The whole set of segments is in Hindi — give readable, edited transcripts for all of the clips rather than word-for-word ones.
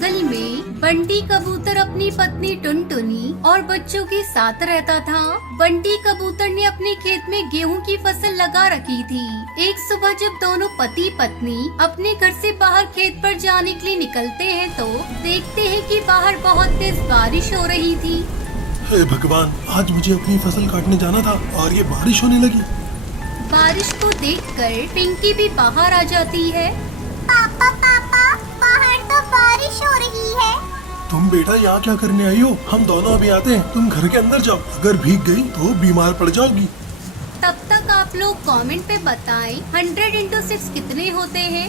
जंगल में बंटी कबूतर अपनी पत्नी टुनटुनी और बच्चों के साथ रहता था। बंटी कबूतर ने अपने खेत में गेहूं की फसल लगा रखी थी। एक सुबह जब दोनों पति पत्नी अपने घर से बाहर खेत पर जाने के लिए निकलते हैं तो देखते हैं कि बाहर बहुत तेज बारिश हो रही थी। हे भगवान, आज मुझे अपनी फसल काटने जाना था और ये बारिश होने लगी। बारिश को देखकर पिंकी भी बाहर आ जाती है। पापा बाहर तो बारिश हो रही है। तुम बेटा यहाँ क्या करने आई हो? हम दोनों अभी आते हैं, तुम घर के अंदर जाओ। अगर भीग गई तो बीमार पड़ जाओगी। तब तक आप लोग कमेंट पे बताएं 100 into 6 कितने होते हैं।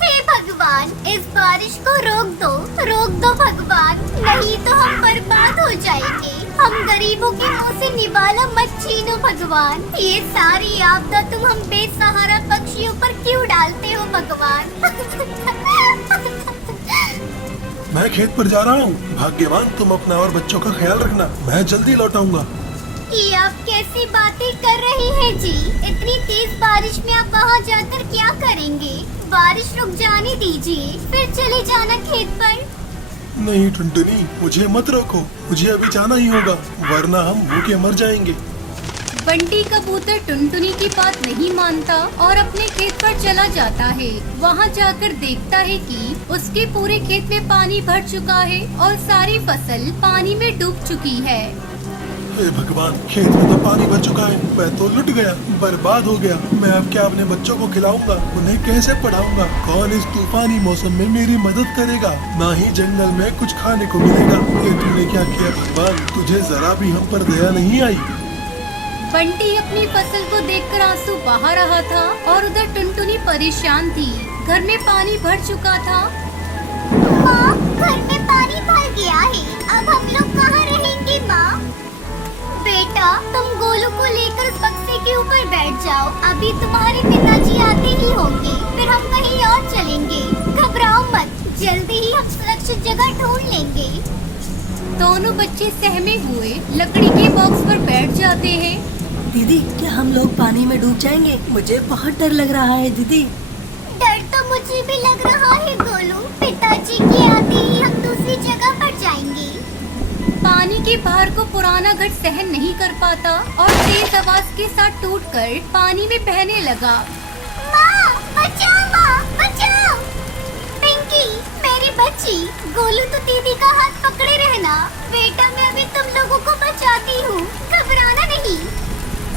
हे भगवान, इस बारिश को रोक दो भगवान, नहीं तो हम बर्बाद हो जाएंगे। हम गरीबों के मुंह से निवाला मत छीनो भगवान। ये सारी आपदा तुम हम बेसहारा पक्षियों पर क्यों डालते हो भगवान? मैं खेत पर जा रहा हूँ। भाग्यवान, तुम अपना और बच्चों का ख्याल रखना। मैं जल्दी लौट आऊंगा। ये आप कैसी बातें कर रहे हैं जी? इतनी तेज बारिश में आप वहाँ जाकर क्या करेंगे? बारिश रुक जाने दीजिए, फिर चले जाना खेत पर। नहीं टुनटुनी, मुझे मत रोको। मुझे अभी जाना ही होगा, वरना हम भूखे मर जाएंगे। बंटी कबूतर टुनटुनी की बात नहीं मानता और अपने खेत पर चला जाता है। वहाँ जाकर देखता है कि उसके पूरे खेत में पानी भर चुका है और सारी फसल पानी में डूब चुकी है। हे भगवान, खेत में तो पानी भर चुका है। मैं तो लुट गया, बर्बाद हो गया। मैं अब क्या अपने बच्चों को खिलाऊंगा? उन्हें कैसे पढ़ाऊंगा? कौन इस तूफानी मौसम में मेरी मदद करेगा? ना ही जंगल में कुछ खाने को मिलेगा। ये तूने क्या किया भगवान? तुझे जरा भी हम पर दया नहीं आई। बंटी अपनी फसल को देखकर आंसू बहा रहा था और उधर टुनटुनी परेशान थी। घर में पानी भर चुका था। माँ, घर में पानी भर गया है। अब हम लोग कहाँ रहेंगे माँ? बेटा, तुम गोलू को लेकर उस बक्से के ऊपर बैठ जाओ। अभी तुम्हारे पिताजी आते ही होंगे, फिर हम कहीं और चलेंगे। घबराओ मत, जल्दी ही हम सुरक्षित जगह ढूंढ लेंगे। दोनों बच्चे सहमे हुए लकड़ी के बॉक्स पर बैठ जाते हैं। दीदी, क्या हम लोग पानी में डूब जाएंगे? मुझे बहुत डर लग रहा है दीदी। डर तो मुझे भी लग रहा है गोलू। पिताजी के आते ही हम दूसरी जगह पर जाएंगे। पानी के भार को पुराना घर सहन नहीं कर पाता और तेज आवाज के साथ टूटकर पानी में बहने लगा। माँ, बचाओ! पिंकी, मेरी बच्ची, गोलू तो दीदी का हाथ पकड़े रहना। बेटा, मैं अभी तुम लोगों को बचाती हूँ, घबराना नहीं।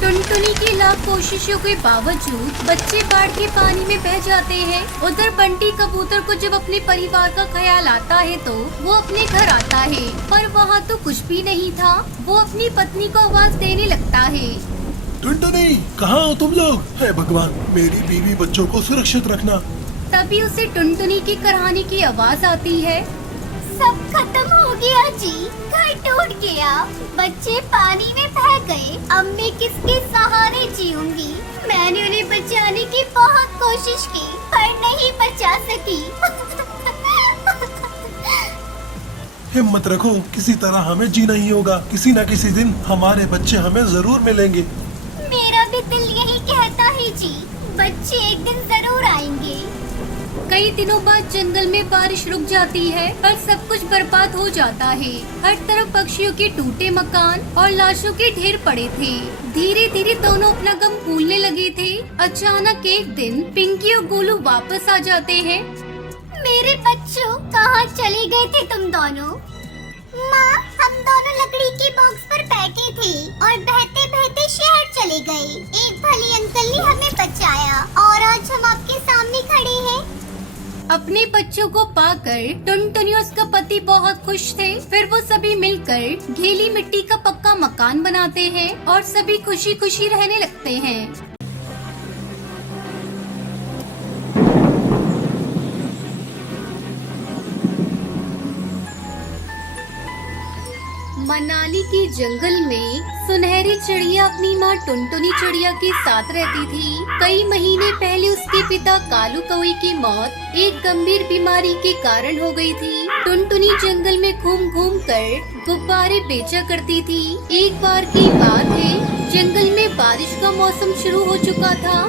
टुनटुनी की लाख कोशिशों के बावजूद बच्चे बाढ़ के पानी में बह जाते हैं। उधर बंटी कबूतर को जब अपने परिवार का ख्याल आता है तो वो अपने घर आता है, पर वहाँ तो कुछ भी नहीं था। वो अपनी पत्नी को आवाज देने लगता है। टुनटुनी, कहाँ हो तुम लोग? हे भगवान, मेरी बीवी बच्चों को सुरक्षित रखना। तभी उसे टुनटुनी की कराहने की आवाज आती है। सब खत्म हो गया जी, घर टूट गया, बच्चे पानी में बह गए। अब मैं किसके सहारे जीऊंगी? मैंने उन्हें बचाने की बहुत कोशिश की, पर नहीं बचा सकी। हिम्मत रखो, किसी तरह हमें जीना ही होगा। किसी न किसी दिन हमारे बच्चे हमें जरूर मिलेंगे। मेरा भी दिल यही कहता है जी, बच्चे एक दिन जरूर आएंगे। कई दिनों बाद जंगल में बारिश रुक जाती है, पर सब कुछ बर्बाद हो जाता है। हर तरफ पक्षियों के टूटे मकान और लाशों के ढेर पड़े थे। धीरे धीरे दोनों अपना गम भूलने लगे थे। अचानक एक दिन पिंकी और गोलू वापस आ जाते हैं। मेरे बच्चों, कहाँ चले गए थे तुम दोनों? माँ, हम दोनों लकड़ी के बॉक्स पर बैठे थे और बहते बहते शहर चले गए। एक भले अंकल ने हमें बचाया और आज हम आपके सामने खड़े हैं। अपने बच्चों को पाकर टुनटुनी और उसका पति बहुत खुश थे। फिर वो सभी मिलकर गीली मिट्टी का पक्का मकान बनाते हैं और सभी खुशी खुशी रहने लगते हैं। मनाली के जंगल में सुनहरी चिड़िया अपनी माँ टुनटुनी चिड़िया के साथ रहती थी। कई महीने पहले उसके पिता कालू कौवे की मौत एक गंभीर बीमारी के कारण हो गई थी। टुनटुनी जंगल में घूम घूम कर गुब्बारे बेचा करती थी। एक बार की बात है, जंगल में बारिश का मौसम शुरू हो चुका था।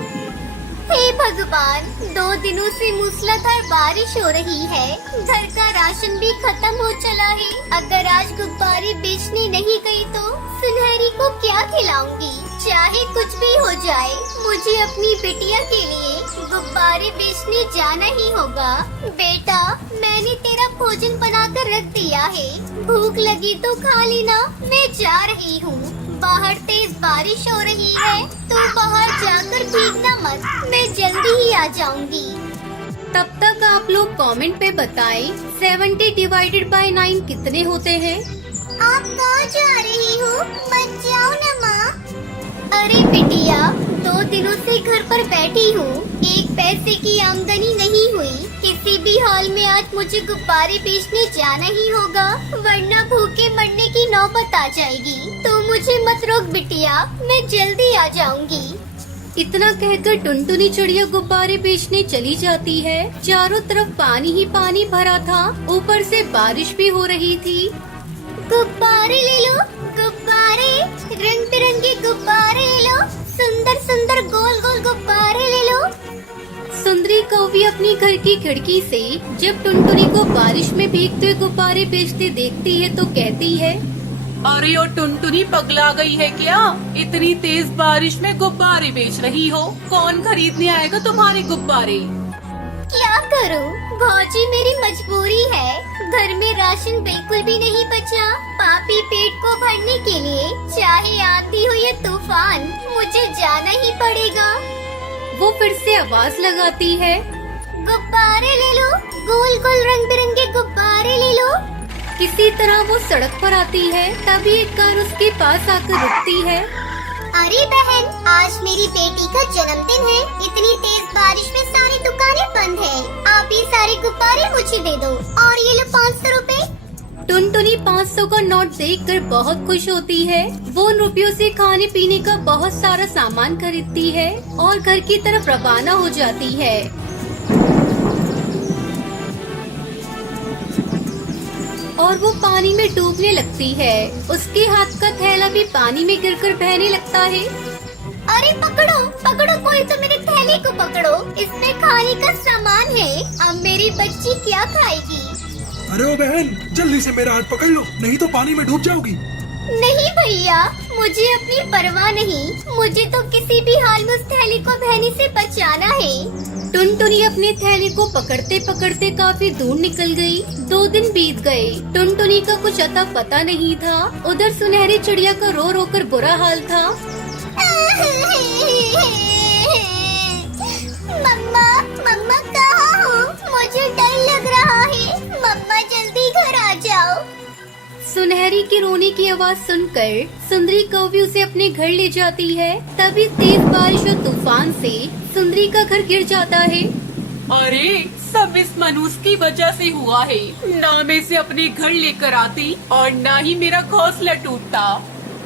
हे भगवान, 2 दिनों से मूसलाधार बारिश हो रही है। घर का राशन भी खत्म हो चला है। अगर आज गुब्बारे बेचने नहीं गई तो सुनहरी को क्या खिलाऊंगी? चाहे कुछ भी हो जाए, मुझे अपनी बिटिया के लिए गुब्बारे बेचने जाना ही होगा। बेटा, मैंने तेरा भोजन बनाकर रख दिया है, भूख लगी तो खा लेना। मैं जा रही हूँ। बाहर तेज बारिश हो रही है, तो बाहर जाकर भीगना मत। मैं जल्दी ही आ जाऊंगी। तब तक आप लोग कमेंट पे बताएं 70 डिवाइडेड बाय 9 कितने होते हैं? आप कहाँ जा रही हो? मत जाओ ना माँ। अरे बिटिया, 2 दिनों से घर पर बैठी हूँ, एक पैसे की आमदनी नहीं हुई। किसी भी हाल में आज मुझे गुब्बारे बेचने जाना ही होगा, वरना भूखे मरने की नौबत आ जाएगी। तो मुझे मत रोक बिटिया, मैं जल्दी आ जाऊंगी। इतना कहकर टुनटुनी चिड़िया गुब्बारे बेचने चली जाती है। चारों तरफ पानी ही पानी भरा था, ऊपर से बारिश भी हो रही थी। गुब्बारे ले लो, गुब्बारे, रंग बिरंगे गुब्बारे ले लो, सुंदर सुंदर गोल गोल गुब्बारे ले लो। सुंदरी कौवी अपनी घर की खिड़की से जब टुनटुनी को बारिश में भीगते हुए गुब्बारे बेचते देखती है तो कहती है, अरे ओ टुनटुनी पगला गई है क्या? इतनी तेज बारिश में गुब्बारे बेच रही हो? कौन खरीदने आएगा तुम्हारे गुब्बारे? क्या करूं? भौजी, मेरी मजबूरी है। घर में राशन बिल्कुल भी नहीं बचा। पापी पेट को भरने के लिए चाहे आंधी हो या तूफान, मुझे जाना ही पड़ेगा। वो फिर से आवाज लगाती है, गुब्बारे ले लो, गोल गोल रंग बिरंगे गुब्बारे ले लो। किसी तरह वो सड़क पर आती है। तभी एक कार उसके पास आकर रुकती है। अरे बहन, आज मेरी बेटी का जन्मदिन है। इतनी तेज बारिश में सारी दुकानें बंद है। आप ये सारे गुब्बारे मुझे दे दो, और ये लो 500 रुपए। टुनटुनी 500 का नोट देखकर बहुत खुश होती है। वो उन रुपयों से खाने पीने का बहुत सारा सामान खरीदती है और घर की तरफ रवाना हो जाती है। और वो पानी में डूबने लगती है। उसके हाथ का थैला भी पानी में गिरकर बहने लगता है। अरे पकड़ो पकड़ो, कोई तो मेरे थैले को पकड़ो, इसमें खाने का सामान है। अब मेरी बच्ची क्या खाएगी? अरे ओ बहन, जल्दी से मेरा हाथ पकड़ लो, नहीं तो पानी में डूब जाओगी। नहीं भैया, मुझे अपनी परवाह नहीं। मुझे तो किसी भी हाल में उस थैली को बहने से बचाना है। टुनटुनी अपने थैले को पकड़ते पकड़ते काफी दूर निकल गई। 2 दिन बीत गए। टुनटुनी का कुछ अता पता नहीं था। उधर सुनहरी चिड़िया का रो रो कर बुरा हाल था। मम्मा, मम्मा कहाँ हो? मुझे डर लग रहा है। मम्मा जल्दी घर आ जाओ। सुनहरी की रोने की आवाज सुनकर सुंदरी कौवी उसे अपने घर ले जाती है। तभी तेज बारिश और तूफान से सुंदरी का घर गिर जाता है। अरे सब इस मनुष्य की वजह से हुआ है। ना मैं इसे अपने घर लेकर आती और ना ही मेरा घोंसला टूटता।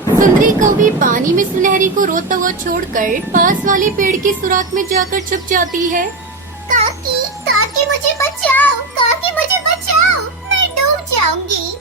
सुंदरी कौवी पानी में सुनहरी को रोता हुआ छोड़कर पास वाले पेड़ की सुराख में जाकर छुप जाती है। काकी, काकी मुझे बचाओ, काकी मुझे बचाओ, मैं डूब जाऊंगी।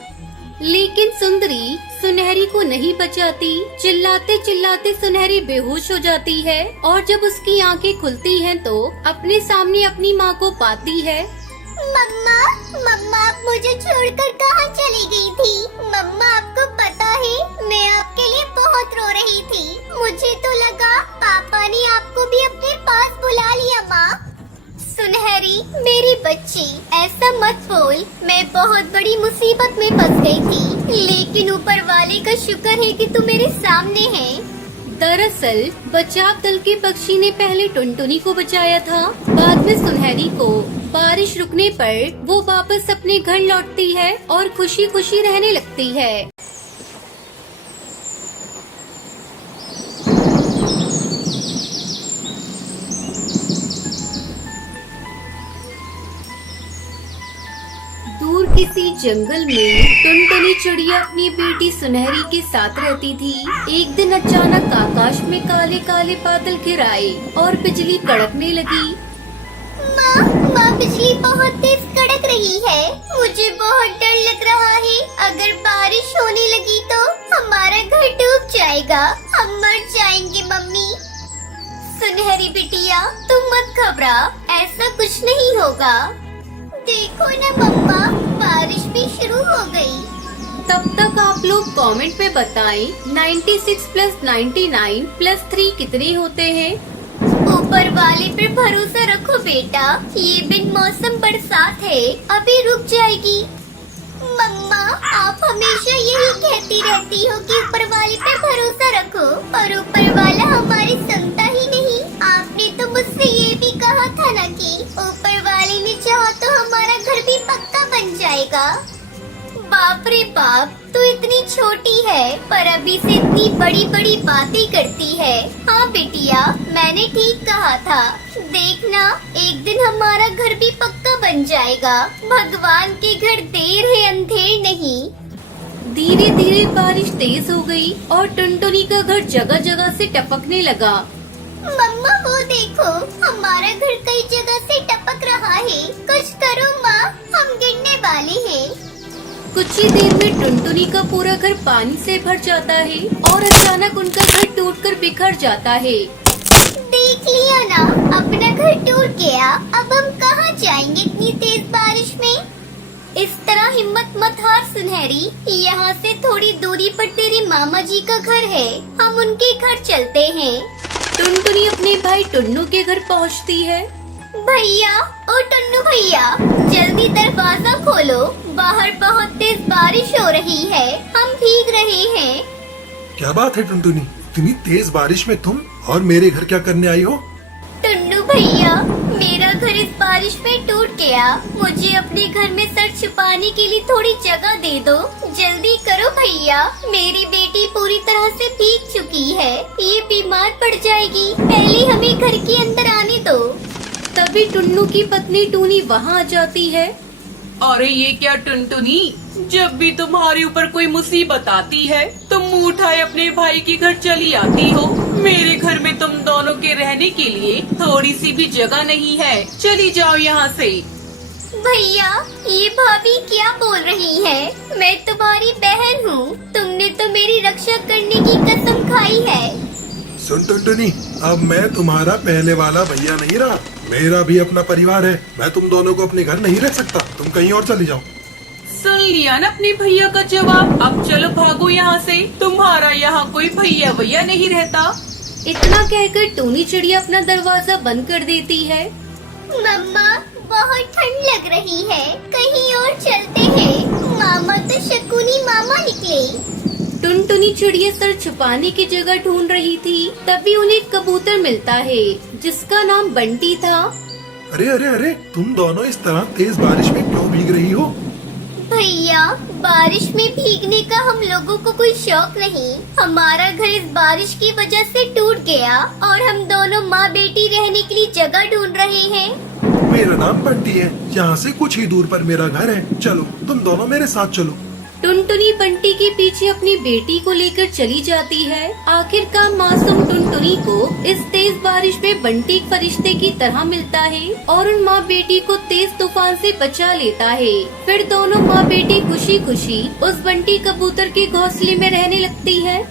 लेकिन सुंदरी सुनहरी को नहीं बचाती। चिल्लाते चिल्लाते सुनहरी बेहोश हो जाती है और जब उसकी आंखें खुलती हैं तो अपने सामने अपनी माँ को पाती है। मम्मा, मम्मा आप मुझे छोड़कर कहाँ चली गई थी? मम्मा, आपको पता है मैं आपके लिए बहुत रो रही थी। मुझे तो लगा पापा ने आपको भी अपने पास बुला लिया। माँ, सुनहरी मेरी बच्ची, ऐसा मत बोल। मैं बहुत बड़ी मुसीबत में फंस गई थी, लेकिन ऊपर वाले का शुक्र है कि तू मेरे सामने है। दरअसल बचाव दल के पक्षी ने पहले टुनटुनी को बचाया था, बाद में सुनहरी को। बारिश रुकने पर वो वापस अपने घर लौटती है और खुशी खुशी रहने लगती है। दूर किसी जंगल में टुनटुनी चिड़िया अपनी बेटी सुनहरी के साथ रहती थी। एक दिन अचानक आकाश में काले काले बादल घिर आए और बिजली कड़कने लगी। माँ, बिजली बहुत तेज कड़क रही है। मुझे बहुत डर लग रहा है। अगर बारिश होने लगी तो हमारा घर डूब जाएगा। हम मर जाएंगे मम्मी। सुनहरी बिटिया, तुम मत घबरा, ऐसा कुछ नहीं होगा। देखो ना मम्मा, बारिश भी शुरू हो गई। तब तक आप लोग कमेंट में बताएं 96 + 99 + 3 कितने होते हैं। ऊपर वाले पे भरोसा रखो बेटा, ये बिन मौसम बरसात है, अभी रुक जाएगी। मम्मा, आप हमेशा यही कहती रहती हो कि ऊपर वाले पे भरोसा रखो, और ऊपर वाला हमारी सुनता ही नहीं। आपने तो मुझसे ये भी कहा था ना कि ऊपर वाले ने चाहा तो हमारा घर भी पक्का बन जाएगा। बाप रे बाप, तू इतनी छोटी है पर अभी से इतनी बड़ी बड़ी बातें करती है। हाँ बिटिया, मैंने ठीक कहा था। देखना, एक दिन हमारा घर भी पक्का बन जाएगा। भगवान के घर देर है अंधेर नहीं। धीरे धीरे बारिश तेज हो गई और टुनटुनी का घर जगह जगह से टपकने लगा। मम्मा वो देखो, हमारा घर कई जगह से टपक रहा है। कुछ करो माँ, हम गिरने वाले हैं। कुछ ही देर में टुनटुनी का पूरा घर पानी से भर जाता है और अचानक उनका घर टूटकर बिखर जाता है। देख लिया ना, अपना घर टूट गया। अब हम कहाँ जाएंगे इतनी तेज बारिश में। इस तरह हिम्मत मत हार सुनहरी, यहाँ से थोड़ी दूरी पर तेरे मामा जी का घर है, हम उनके घर चलते हैं। टुनटुनी अपने भाई टुन्नू के घर पहुँचती है। भैया, ओ टुन्नू भैया, जल्दी दरवाजा खोलो, बाहर बहुत तेज बारिश हो रही है, हम भीग रहे हैं। क्या बात है टुनटुनी, इतनी तेज बारिश में तुम और मेरे घर क्या करने आई हो? टुन्नू भैया, मेरा घर इस बारिश में टूट गया, मुझे अपने घर में सर छुपाने के लिए थोड़ी जगह दे दो। जल्दी करो भैया, मेरी बेटी पूरी तरह से भीग चुकी है, ये बीमार पड़ जाएगी। पहले हमें घर के अंदर आने दो। तभी टुन्नू की पत्नी टूनी वहाँ आ जाती है। अरे ये क्या टुनटुनी, जब भी तुम्हारे ऊपर कोई मुसीबत आती है तुम मुंह उठाए अपने भाई के घर चली आती हो। मेरे घर में तुम दोनों के रहने के लिए थोड़ी सी भी जगह नहीं है, चली जाओ यहाँ से। भैया, ये भाभी क्या बोल रही है? मैं तुम्हारी बहन हूँ, तुमने तो मेरी रक्षा करने की कसम खाई है। सुन टुनटुनी, अब मैं तुम्हारा पहले वाला भैया नहीं रहा, मेरा भी अपना परिवार है। मैं तुम दोनों को अपने घर नहीं रख सकता, तुम कहीं और चली जाओ। सुन लिया ना अपने भैया का जवाब, अब चलो भागो यहाँ से, तुम्हारा यहाँ कोई भैया भैया नहीं रहता। इतना कहकर टूनी चिड़िया अपना दरवाजा बंद कर देती है। मम्मा, बहुत ठंड लग रही है, कहीं और चलते हैं। मामा तो शकुनी मामा निकले। टुनटुनी चिड़िया सर छुपाने की जगह ढूंढ रही थी, तभी उन्हें एक कबूतर मिलता है जिसका नाम बंटी था। अरे अरे अरे, तुम दोनों इस तरह तेज बारिश में क्यों भीग रही हो? भैया, बारिश में भीगने का हम लोगों को कोई शौक नहीं। हमारा घर इस बारिश की वजह से टूट गया और हम दोनों माँ बेटी रहने के लिए जगह ढूंढ रहे हैं। मेरा नाम बंटी है, यहाँ से कुछ ही दूर पर मेरा घर है, चलो तुम दोनों मेरे साथ चलो। टुनटुनी बंटी के पीछे अपनी बेटी को लेकर चली जाती है। आखिरकार मासूम टुनटुनी को इस तेज बारिश में बंटी एक फरिश्ते की तरह मिलता है और उन माँ बेटी को तेज तूफान से बचा लेता है। फिर दोनों माँ बेटी खुशी खुशी उस बंटी कबूतर के घोंसले में रहने लगती है।